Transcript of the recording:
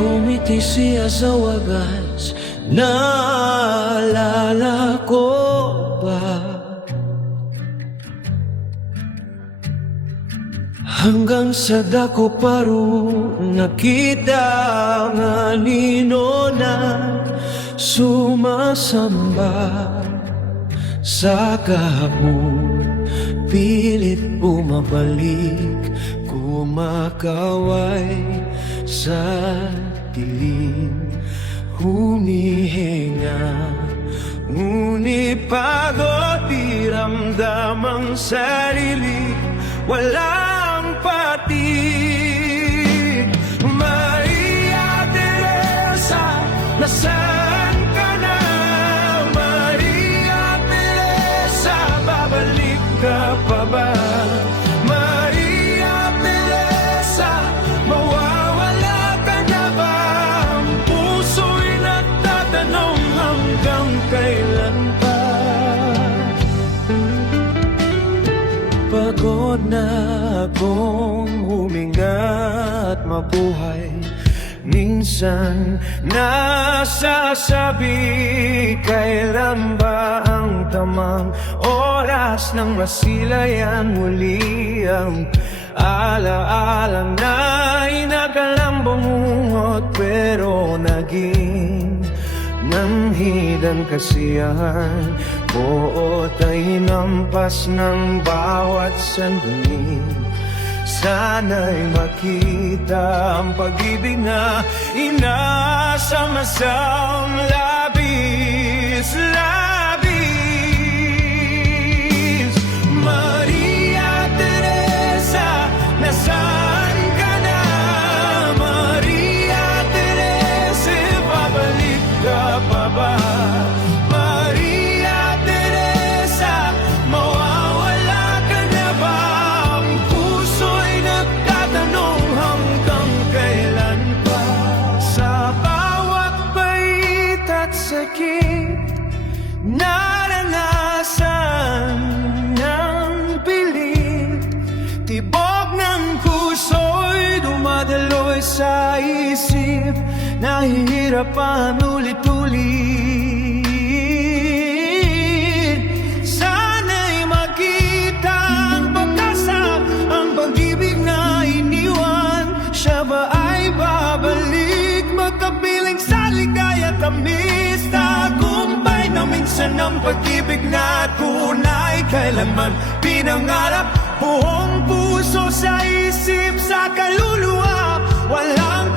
Bumiti siya sa wagas, naalala ko ba? Hanggang sa dako paro nakita ang anino na sumasamba sa kahapon. Pilit bumabalik, kumakaway sa dilim, humihinga, ngunit pagod di ramdam ang sarili, walang patig. Maria Teresa, nasaan ka na? Maria Teresa, babalik ka pa ba? Pagod na akong huminga at mabuhay. Minsan nasasabi, kailan ba ang tamang oras nang masilayan muli ang alaala na inakalang bungot, pero naging nanghidang kasiyahan. Buot ay hinampas ng bawat sandali. Sana'y makita ang pag-ibig na inasamasang labis-labis. Maria Teresa, nasaan ka na? Maria Teresa, babalik ka pa ba? Naranasan ng pilit, tibok ng puso'y dumadaloy sa isip, nahihirapan ulit-ulit. Sana'y makita ang pagkasa, ang pag-ibig na iniwan. Siya ba ay babalik, makapiling sa ligaya, tamis, tagumpay na minsan ang pag-ibig na tunay. Kailanman pinangarap, buong puso sa isip, sa kaluluwa, walang